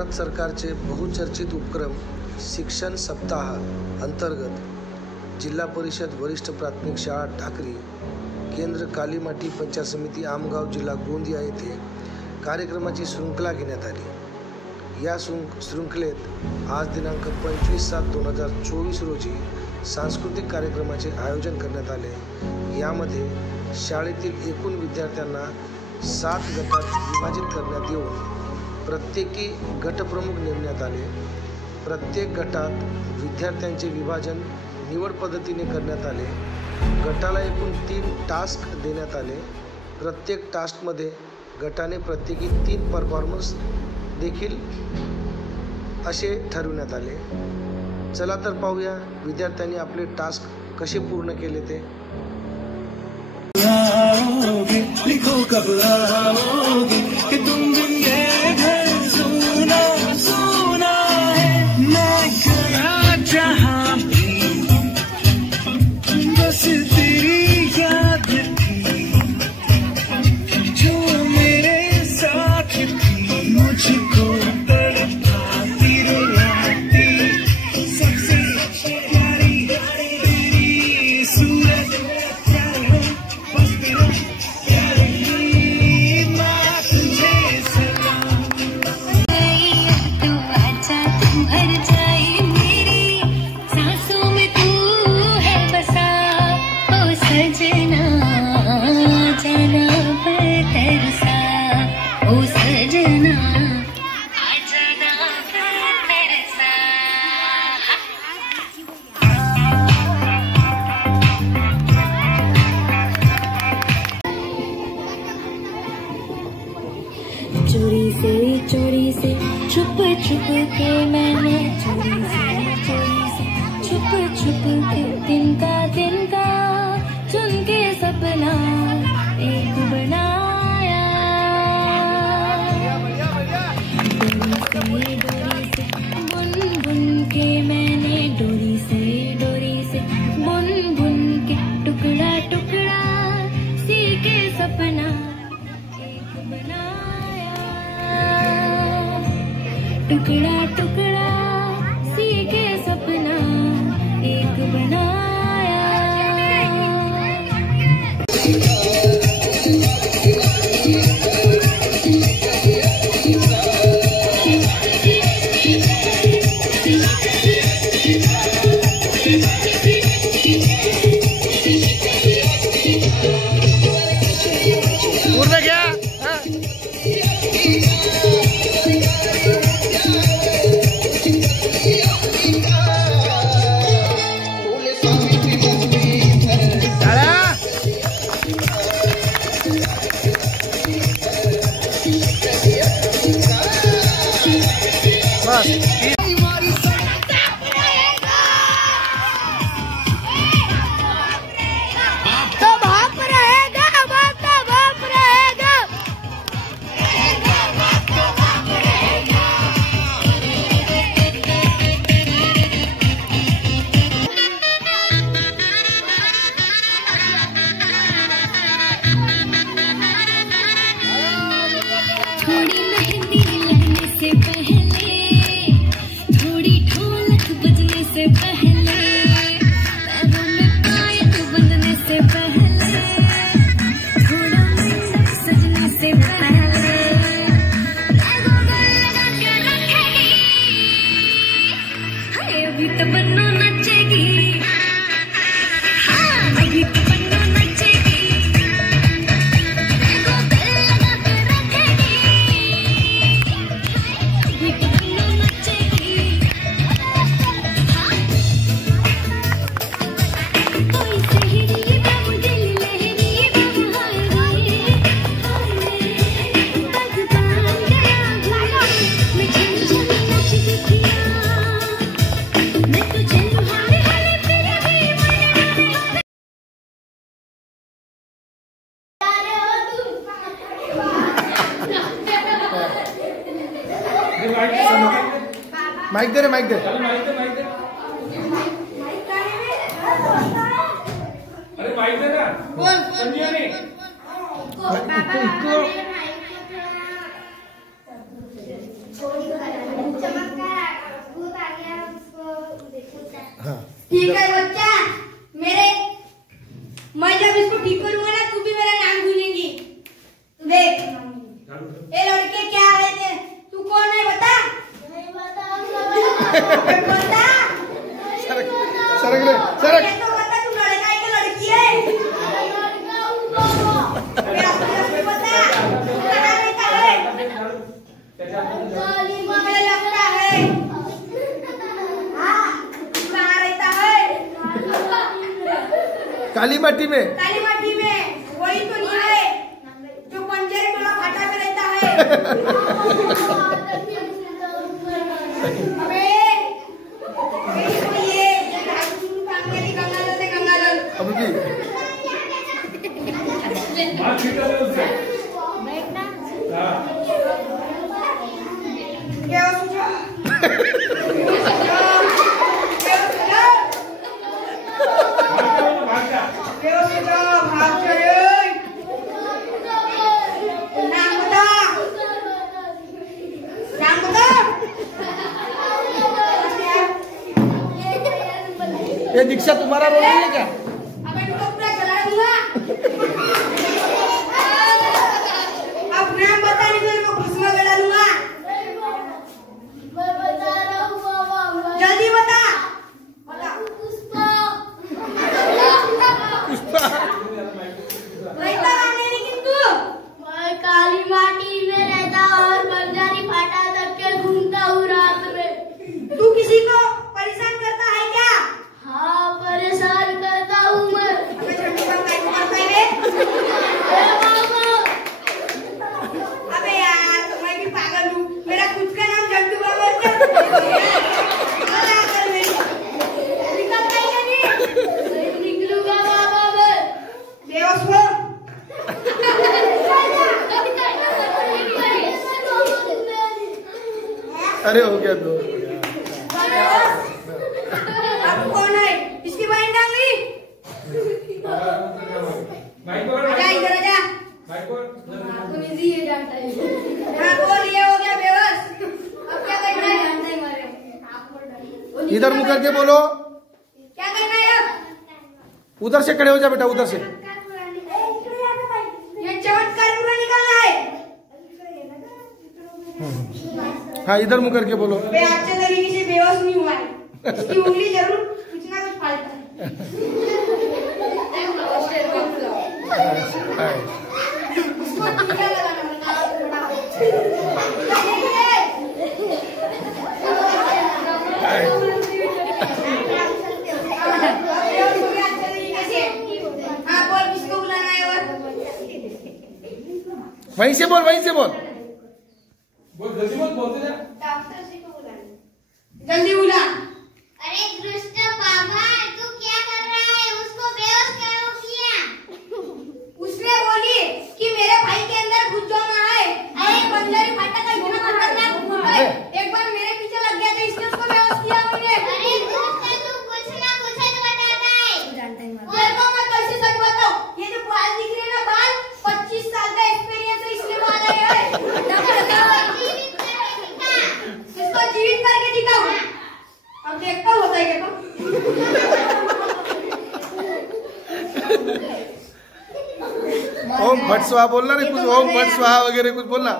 भारत सरकारचे बहुचर्चित उपक्रम शिक्षण सप्ताह अंतर्गत जिल्हा परिषद वरिष्ठ प्राथमिक शाळा टाकरी केंद्र कालीमाटी पंचायत समिती आमगाव जिल्हा गोंदिया येथे कार्यक्रमाची शृंखला घेण्यात आली। या शृंखलेत आज दिनांक 25/7/2024 रोजी सांस्कृतिक कार्यक्रमाचे आयोजन करण्यात आले। यामध्ये शाळेतील एकूण विद्यार्थ्यांना 7 गटात विभाजित करण्यात येऊन प्रत्येकी गटप्रमुख नेमण्यात आले। प्रत्येक गटात विद्यार्थ्यांचे विभाजन निवड पद्धतीने करण्यात आले। गटाला एकूण 3 टास्क देण्यात आले। प्रत्येक टास्कमध्ये गटाने प्रत्येकी 3 परफॉर्मन्स देखील असे ठरवण्यात आले। चला तर पाहूया विद्यार्थ्यांनी आपले टास्क कसे पूर्ण केले ते। लिखो कब आओगे कि तुम बिन ये घर सुना सुना है। मैं गया जहाँ भी बस तेरी याद थी जो मेरे साथ थी। मुझको तड़पाती रुलाती सबसे प्यारी तेरी सूरत चोरी से छुप छुप के मैंने चोरी से छुप छुप के तिनका चुन के सपना एक बनाया। डोरी से बुन बुन के मैंने डोरी से बुन बुन के टुकड़ा टुकड़ा सी के सपना एक बनाया। टुकड़ा टुकड़ा सी के सपना एक बनाया। माइक दे रे माइक दे। अरे माइक दे ना। संजय ने इसको ये लड़के क्या है थे? तू कौन है बता? नहीं बता। बता। सरक रे सरक। ये तो बता तू लड़का है कि लड़की है? लड़का हूँ बाबा। अबे अपने बता। तू कहाँ रहता है? मुझे लगता है। हाँ तू कहाँ रहता है? काली माटी में। काली माटी में वही तो नहीं है जो पंजरे टोला फाटा में रहता है। अबे ये कांगेली गंगाजल से गंगाजल। अब की हाँ ठीक है उससे हाँ क्या हो सुझा? भाग जा क्या हो सुझा? भाग जाए। नाम बता। नाम बता। ये दीक्षा तुम्हारा रोल नहीं है क्या? अबे इनको पूरा जला दूंगा। अब नाम बता नहीं तो इनको भस्म में डालूंगा। मैं बता रहा हूँ बाबा। जल्दी बता। बता। पुष्पा। पुष्पा। रहता कहाँ है लेकिन तू? मैं काली माटी में रहता और बंजारी फाटा तक के घूमता हूँ रात में। तू किसी को परेशान करता है क्या? हाँ परेशान करता हूँ मैं। अबे झंडू का काय मारता है बे? अबे यार मैं भी पागल हूँ। मेरा खुद का नाम झंडू बाबा है। निकलता ही नहीं। निकलूंगा बाबा मैं। बेहोश हो। अरे हो गया तो। अब कौन है? इसकी बहन डांगी। माइक पकड़ आजा इधर आजा। माइक पकड़ हाँ बोल ये हो गया बेहोश। अब क्या करना है? इधर मुंह करके बोलो। क्या करना है अब? उधर से खड़े हो जा बेटा, उधर से। ये चमत्कार पूरा निकालना है। हाँ इधर मुंह करके बोलो। बे अच्छे तरीके से बेहोश नहीं हुआ है। इसकी उंगली जरूर कुछ ना कुछ फालता है। इसको टीका लगाना हाँ बोल किसको बुलाना है और? वहीं से बोल, वहीं से बोल। बोल जल्दी मत बोलते जा डॉक्टर जी को बुलाना। जल्दी बुला। अरे दुष्ट बाबा तू क्या कर रहा है? उसको बेहोश क्यों किया? उसने बोली कि मेरे भाई के अंदर भूत जमा है। अरे बंजारी फाटा का इतना खतरनाक भूत है। एक बार मेरे पीछे लग गया था इसलिए उसको बेहोश किया मैंने। अरे दुष्ट तू कुछ ना कुछ बताता है। तेरे को मैं कैसे सच बताऊं? ये जो बाल दिख रहे हैं ना बाल 25 साल का एक्सपीरियंस है इसलिए बाल आए हैं। इसको जीवित करके दिखाऊं। अब देखता हूँ होता है क्या तो। ओम भट स्वाहा बोलना रे कुछ, ओम भट स्वाहा वगैरह कुछ बोलना।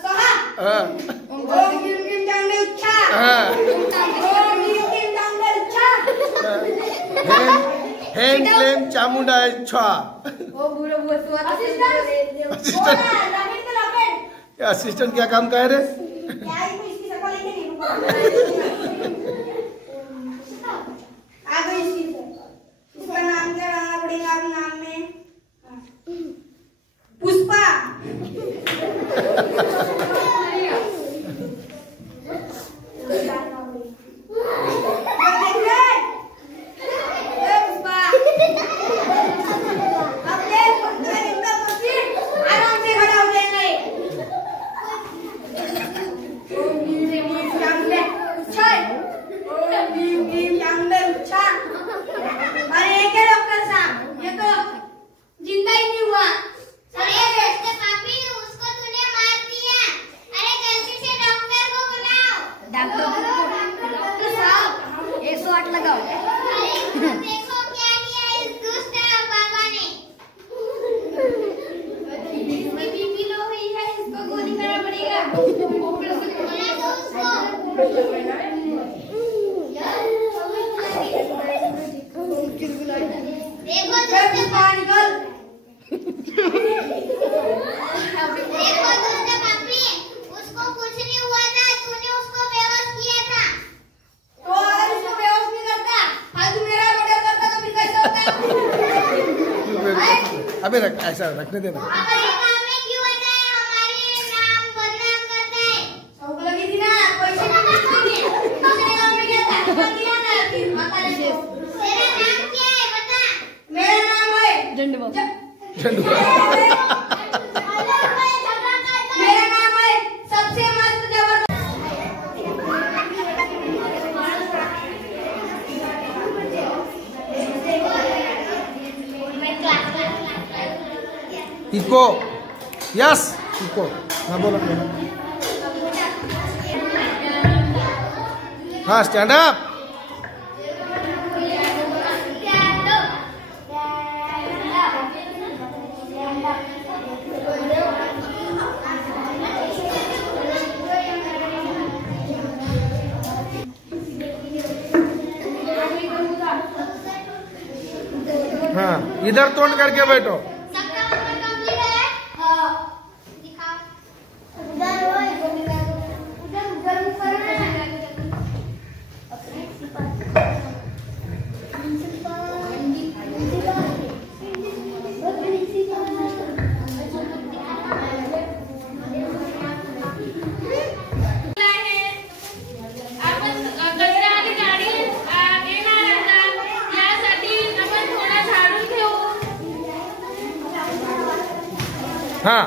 स्वाहा। हाँ ओम गिम गिम डांडे उच्छा। हाँ। ओम गिम गिम डांडे उच्छा। हेम क्लेम चामुंडा छा। वो बुरा बुरा स्वाहा। असिस्टेंट। असिस्टेंट क्या काम का है रे? क्या है इसकी शक्ल लेके नहीं रुको। आ गई इसकी शक्ल। इसका नाम क्या डालना पड़ेगा अब नाम में? पुष्पा। आराम से खड़ा हो जाएंगे। चल देखो दोस्त पापी, उसको कुछ नहीं हुआ था, तूने उसको बेहोश किया था। तो अगर उसको बेहोश नहीं करता, फालतू मेरा मर्डर करता तो फिर कैसे होता? अबे रख, ऐसा रखने देना। और ये काम में क्यों होता है? हमारे नाम बदनाम करता है। सबको लगी थी ना पैसे का कुछ नहीं है। दूसरे काम में गया था, कर दिया ना फिर बता दे। तेरा नाम क्या है बता। मेरा नाम है झंडू मेरा नाम है सबसे मस्त जबरदस्त। Echo, yes echo. हाँ बोलो। हाँ स्टैंड अप। हाँ इधर तोड़ करके बैठो। सबका होमवर्क कंप्लीट है? हाँ। दिखाओ। उधर करना है। हाँ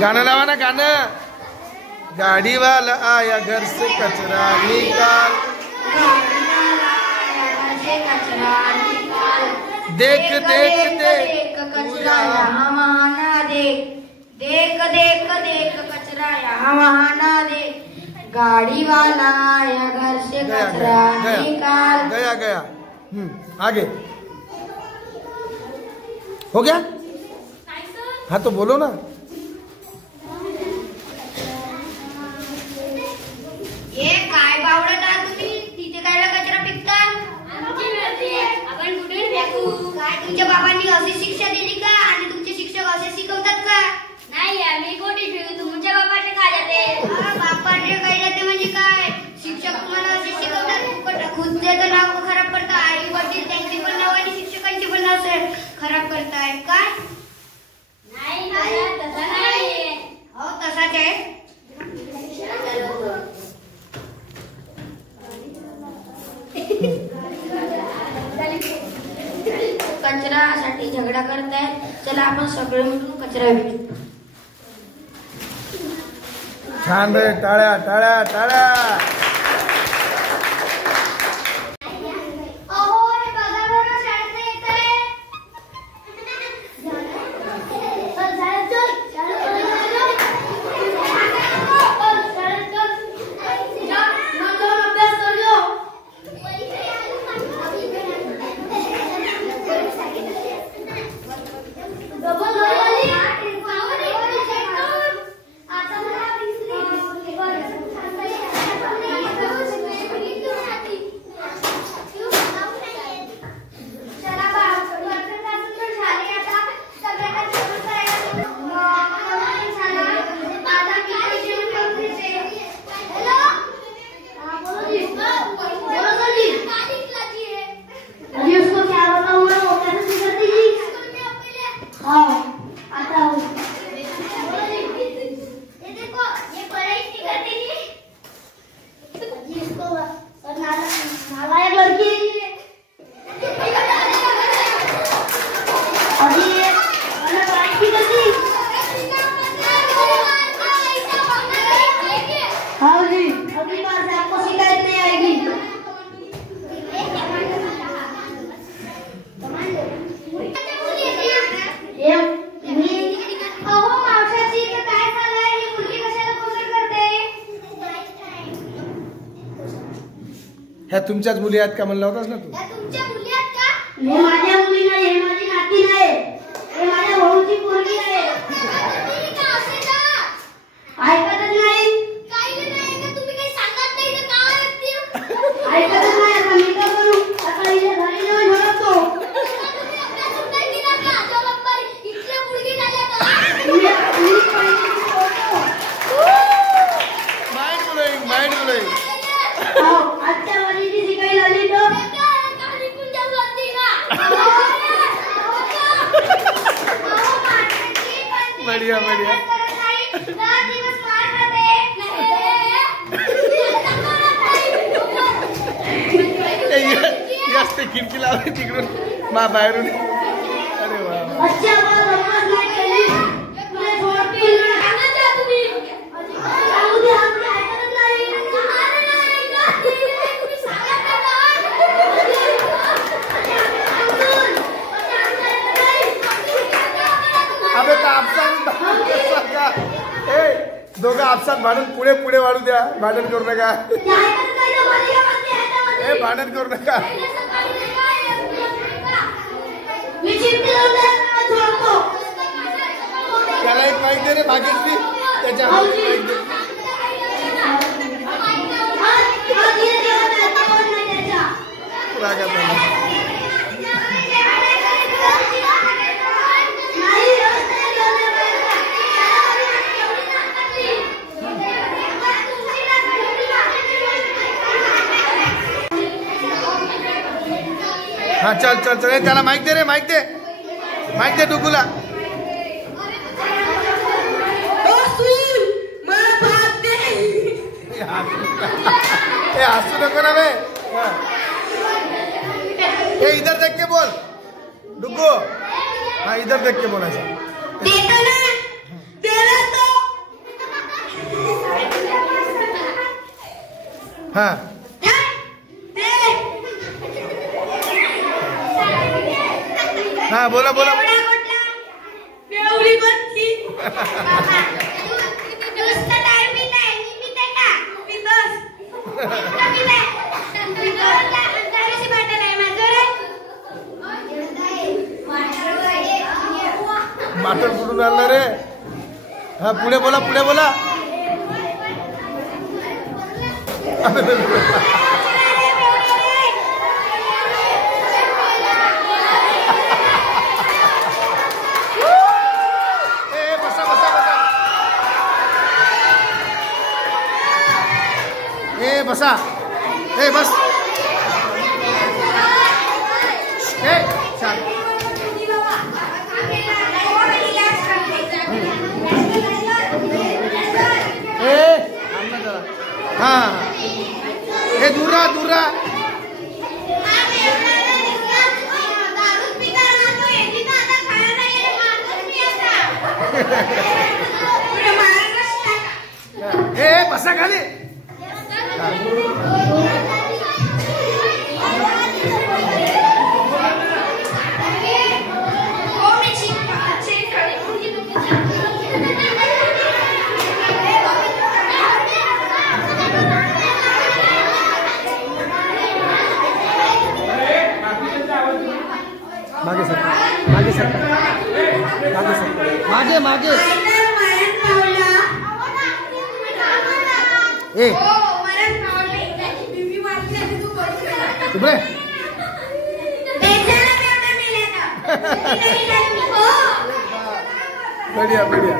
गाना लावा ना गाना। गाड़ी वाला आया घर से कचरा निकाल, देख देख देख कचरा यहाँ वहाँ ना देख, देख देख देख कचरा यहाँ वहाँ ना देख, गाड़ी वाला आया घर से गया कचरा गया निकाल। गया गया। आगे हो गया। हाँ तो बोलो ना। ये काय बावडत आहात तुम्ही? तिथे कायला कचरा फेकता? आमची मर्जी आहे, आपण कुठे फेकू? काय तुमच्या बाबांनी अशी शिक्षा दिली का? आणि तुमचे शिक्षक असे शिकवतात का? नाही आम्ही कोठी फेकू, तुमच्या बाबाने काय जाते? बापाने काय जाते म्हणजे काय? शिक्षक तुम्हाला असे शिकवतात, खुदचे तर नाव खराब करता, आई वडील त्यांची पण नाव आणि शिक्षकांची पण नाव खराब करताय काय? नाही दादा, तसं नाहीये. हो तसाच आहे. कचरासाठी झगडा करताय, चला आपण सगळे मिळून कचरा विकू. छान रे, टाळ्या टाळ्या टाळ्या। अहो, हे बघा बरं, शाळेत येतंय. चल, शाळेत चल. शाळेत चल. शाळेत चल. जा, मग जाऊन अभ्यास कर लो. डबल वाली. आता मला दिसली. चला बा, वर्तन तासून तर झाले आता. सगळ्यांना जेवण करायला झालं. आता किती जेवण ठेवते? हॅलो? हाँ, बोलो जी. बोलो सर जी. अभी उसको क्या बताऊँ मैं, वो कैसे सिखाती जी? हाँ, आता हूँ। बोलो जी. ये देखो, ये पढ़ाई नहीं करती जी। जी इसको नालायक लड़की है ये। अभी ये मैंने पढ़ाई नहीं करती। हाँ जी, अगली बार से आपको शिकायत नहीं आएगी। ये अहो मावशाची, काय झालंय? ही मुलगी कशाला गोंधळ करते? ह्या तुमच्याच मुली आहेत का म्हणला होतास ना तू? या तुमच्या मुली आहेत का? हे माझ्या मुली नाही, हे माझी नाती नाही, हे माझ्या भाऊची पोरगी आहे. तुम्ही का असे का? ऐकतच नाही, काही नाही का? तुम्ही काही सांगत नाही तर का ऐकतील? ऐकतच नाही. आता मी काय करू? आता हिला घरी नेऊन झोडपतो. तुम्ही अभ्यासच नाही दिला का? जो नंबर इथल्या मुलगी झाल्या का? तुम्ही पहिली झोडपतो. Mind blowing, mind blowing. हो, आजच्या वरीची जी काही झाली तर काही पुंजा बोलती ना. बढ़िया बढ़िया. असते खिडकी लावली तिकडून बाहेरून. अरे वा. अच्छा मला नमाज नाही केली तुला झोडतील ना. तुम्ही जाऊ दे, आम्ही ऐकतच नाही. अबे तर आपसात दोघं आपसात भांडून पुढे पुढे वाढू द्या. भांडण करू नका. ए भांडण करू नका. मी चिमटी लावून झोडतो. त्याला एक माहिती दे रे भाग्यश्री. त्याच्या हातात माहिती दे. रागात नाही. हा चल चल चल. त्याला माहिती दे रे. माहिती दे. माहिती दे डुगूला. ए हसू नको ना बे. ए इधर देख के बोल डुगू. हाँ इधर देख के बोला ऐसा. हाँ हाँ बोला बोला. माटर कुठून आणलं रे? हा पुढे बोला पुढे बोला. बसा बसा बसा. ए बसा. ए बस. ए छान. हाँ हे दूर रहा दूर रहा. हे बसा खाली. मागे सर मागे सर मागे सर मागे मागे. ए चुप रे. बढ़िया बढ़िया.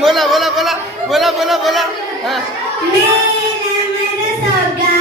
बोला बोला बोला बोला बोला बोला. मेरे सौगात